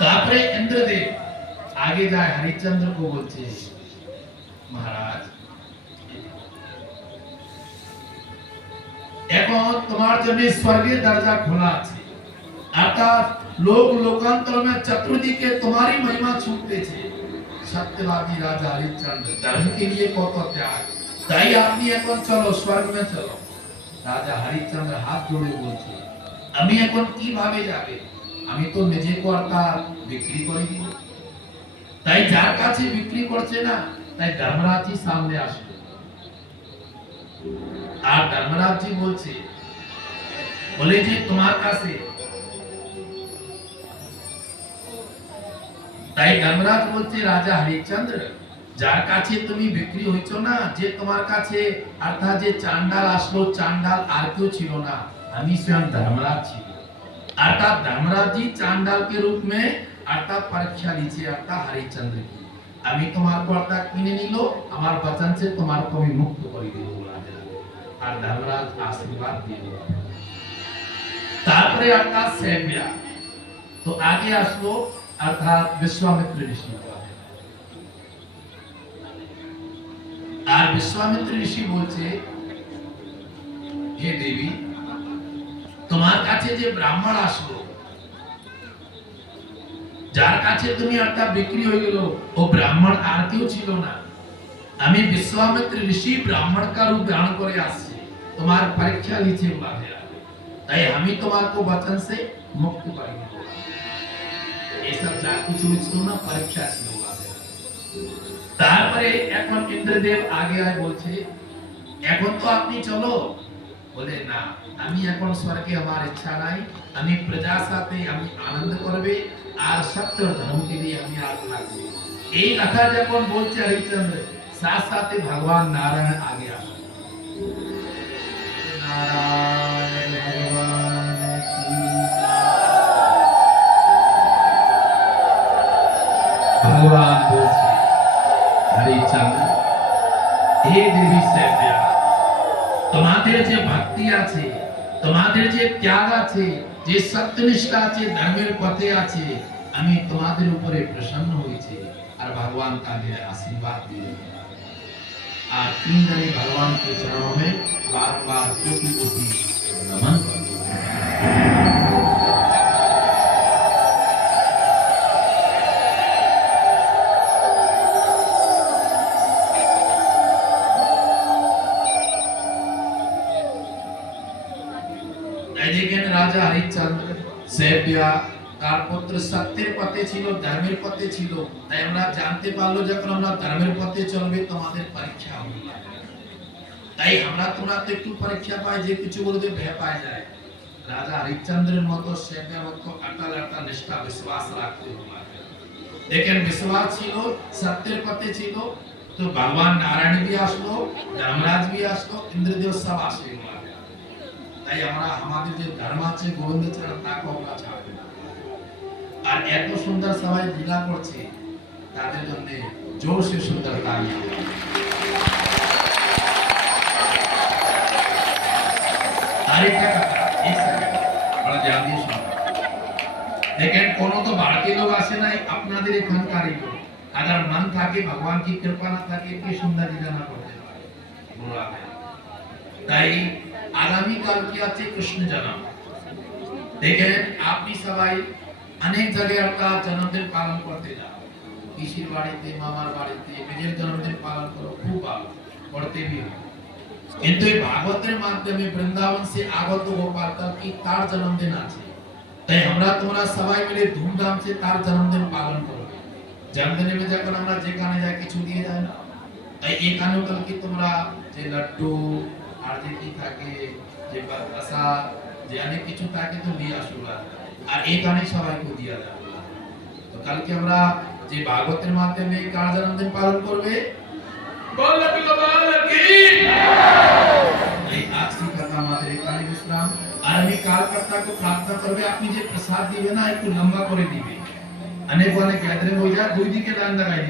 তারপরে ইন্দ্রদেব আগে যায় হরিশ্চন্দ্রকে বলছে, মহারাজ এখন তোমার জন্য স্বর্গের দরজা খোলা আছে, অর্থাৎ লোক লোকান্তর में चतुर्दिके तुम्हारी महिमा छूटतेছে। सत्यवादी राजा हरिश्चंद्र धर्म के लिए কত ত্যাগ, তাই আপনি এখন চলো স্বর্গ में চলো। রাজা হরিশ্চন্দ্র হাত জোড়ে বলছে, আমি এখন কিভাবে যাবে, আমি তো নিজেকে অর্থাৎ বিক্রি করে দিব। তাই যার কাছে বিক্রি করছে না, তাই ধর্মরাজই সামনে আসলো। আর ধর্মরাজজি বলছে, বলে যে তোমার কাছে, তাই ধর্মরাজ বলছে রাজা হরিশ্চন্দ্র যার কাছে তুমি বিক্রি হইছো না, যে তোমার কাছে অর্থাৎ যে চান্ডাল আসলো, চান্ডাল আর কেউ ছিল না, আমি स्वयं धर्मराज ছিল। अर्थात धर्मराज जी चांडाल के रूप में अर्थात परीक्षा लीजिए अर्थात हरिश्चंद्र की, আমি তোমার को अर्थात কিনে নিল, আমার বচন से তোমার को আমি মুক্ত করে দেব রাজা। আর ধর্মরাজ আশীর্বাদ দিল। তারপরে অর্থাৎ সেব্যা তো আগে আসলো अर्थात विश्वामित्र ऋषि। আর विश्वामित्र ऋषि বলছে, হে দেবী তোমার কাছে যে ব্রাহ্মণ আসলো, যার কাছে তুমি অর্থাৎ বিক্রি হয়ে গেল, ও ব্রাহ্মণ আর কেউ ছিল না, আমি विश्वामित्र ऋषि ব্রাহ্মণ का रूप धारण করে আসছে, তোমার পরীক্ষা নিতে বলে, তাই আমি তোমার को वचन से मुक्त করে দেব। এইসব যা কিছু ছিল না পরীক্ষা ছিল। তারপরে এখন ইন্দ্রদেব আগে আয় বলছে, এখন তো আপনি চলো। বলে না, আমি এখন স্বর্গে আমার ইচ্ছা নাই, আমি প্রজার সাথে আমি আনন্দ করবে আর সত্য ধর্ম के लिए আমি আর থাকবে। এই কথা যখন বলছে হরিশ্চন্দ্র, সাথে সাথে ভগবান নারায়ণ আগে আসে। নারায়ণ ভগবান কি ভগবান বলছে, হরিশ্চন্দ্র হে দেবী সেব্যা, তোমাদের যে ভক্তি আছে, তোমাদের যে ত্যাগ আছে, যে সত্যনিষ্ঠা আছে, ধর্মের পথে আছে, আমি তোমাদের উপরে প্রসন্ন হয়েছি আর ভগবান তাদের आशीर्वाद दिए। আর तीन जने भगवान के चरणों में बार-बार कोटि-कोटि नमन करते हैं। দেখেন রাজা হরিশ্চন্দ্র সেব্যা তার পুত্র সত্যের পথে ছিল, ধর্মের পথে ছিল, তাই আমরা জানতে পারলো যখন আমরা ধর্মের পথে চলবে তোমাদের পরীক্ষা হবে। তাই আমরা তোমরা তো একটু পরীক্ষা পাই, যে কিছু বলতে ভয় পায় যায়। রাজা হরিশ্চন্দ্রের মতো সেব্যা মতো অটল অটল নিষ্ঠা বিশ্বাস রাখতে হবে। দেখেন বিশ্বাস ছিল, সত্যের পথে ছিল, তো ভগবান নারায়ণ भी আসলো, ধর্মরাজ भी আসলো, ইন্দ্রদেব সব আসলো। তাই আমরা আমাদের যে ধর্ম আছে গোবিন্দ ছাড়া তাকে আমরা ছাড়ব না। আর এত সুন্দর সবাই লীলা করছে, তাদের জন্য জোরসে সুন্দর তালি। আরেকটা কথা, এক সেকেন্ড বড় ধ্যান দিয়ে শুনুন। দেখেন কোন তো ভারতীয় লোক আসে নাই, আপনাদের এখানকারই লোক। अगर मन থাকে ভগবান की कृपा না থাকে কি সুন্দর লীলা না করতে পারে। তাই आगामी काल की আছে কৃষ্ণ জন্ম। দেখেন আপনি সবাই অনেক জায়গায় আপনার জন্মদিন পালন করতে যান, পিসির বাড়িতে, মামার বাড়িতে নিজের জন্মদিন পালন করো, খুব ভালো করতে भी কিন্তু এই ভাগবতের মাধ্যমে বৃন্দাবন से আগত গোপাল কি তার জন্মদিন আছে, তাই আমরা তোমরা সবাই মিলে ধুমধাম से তার জন্মদিন পালন করবে। জন্মদিনে যখন আমরা যেখানে যাই কিছু দিয়ে যায় না, তাই এখানেও কাল কি তোমরা যে লাড্ডু আর যে কি থাকে, যে প্রসাদ, যে অনেক কিছু থাকে তো নিয়ে আসবা, আর এখানে সবাইকে দিয়া যাবে। তো কালকে আমরা যে ভাগবতের মাধ্যমে কার জন্মদিন পালন করবে, বল গোপাল কি এই আজকে কথা আমাদের এখানে বিশ্রাম। আর আমি কালকাতা को प्रार्थना করবে, আপনি যে প্রসাদ দিবেন না একটু লম্বা করে দিবেন, অনেক অনেক গ্যাদারিং হয়ে যায়, দুই দিকে লাইন লাগাই দিবেন।